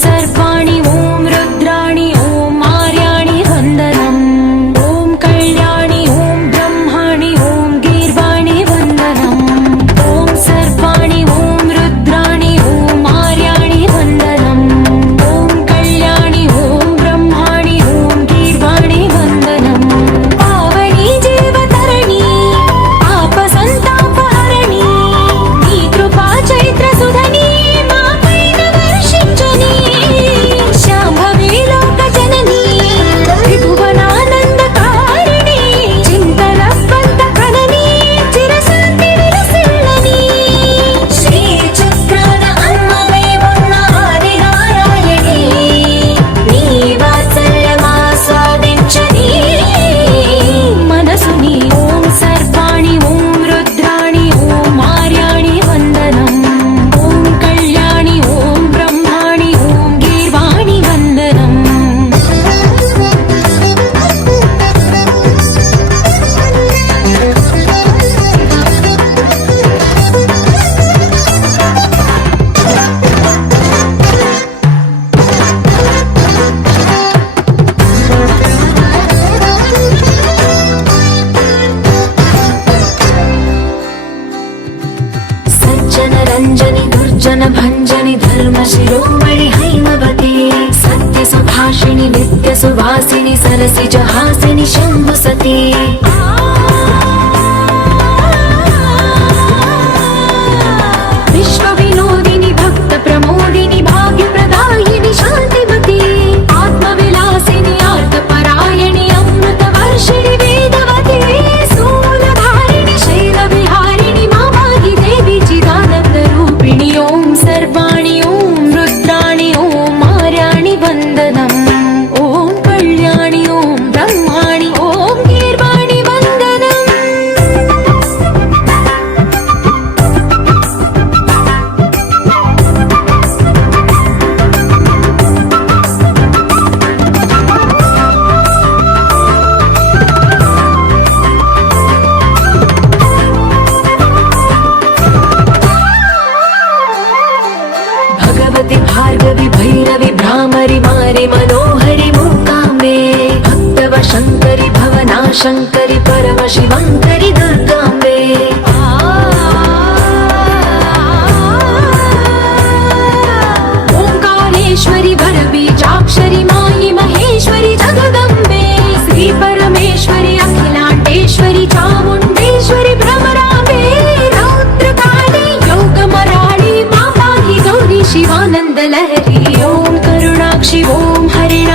सर्वाणि ॐ रुद्राणि ॐ आर्याणि वन्दनम् ॐ कल्याणि ॐ ब्रह्माणि ॐ गीर्वाणि वन्दनम् ॐ सर्वाणि ॐ रुद्राणि ॐ आर्याणि वन्दनम् ॐ कल्याणि ॐ ब्रह्माणि ॐ गीर्वाणि वन्दनम् पावनी जीवतरणि आपसन्तापहरणि नी कृपा चैत्रसुधनी रंजनी दुर्जन भंजनी धर्म शिरोमणि हैमवती सत्य सुभाषिणि नित्य सुवासिनि सरसि जहासिनि शंभु सती विश्व विनोदिनि भक्त प्रमोदिनि भाग्य प्रदायिनि शांतिमती आत्मविलासिनि आर्तपरायणि अमृत वर्षिणि वेदवती स्थूलधारिणि शैल विहारिणि मामाहि देवी चिदानंद रूपिणि ॐ सर्वाणि ॐ रुद्राणि ॐ आर्याणि वन्दनम् ॐ कल्याणि ॐ ब्रह्माणि ॐ गीर्वाणि वन्दनम् भगवति भार्गवि भैरवि भ्रामरि मारि मनोहरि मूकाम्बे भक्तव शङ्करि भवना शङ्करि परम शिवङ्करि दुर्गाम्बे ओङ्कारेश्वरि वरबीजाक्षरि मायि महेश्वरि जगदम्बे श्री परमेश्वरि अखिलाण्डेश्वरि चामुण्डेश्वरि भ्रमराम्बे रौद्रकाली योगमराळि माताहि गौरी शिवानन्द लहरी ॐ करुणाक्षि ॐ हरिण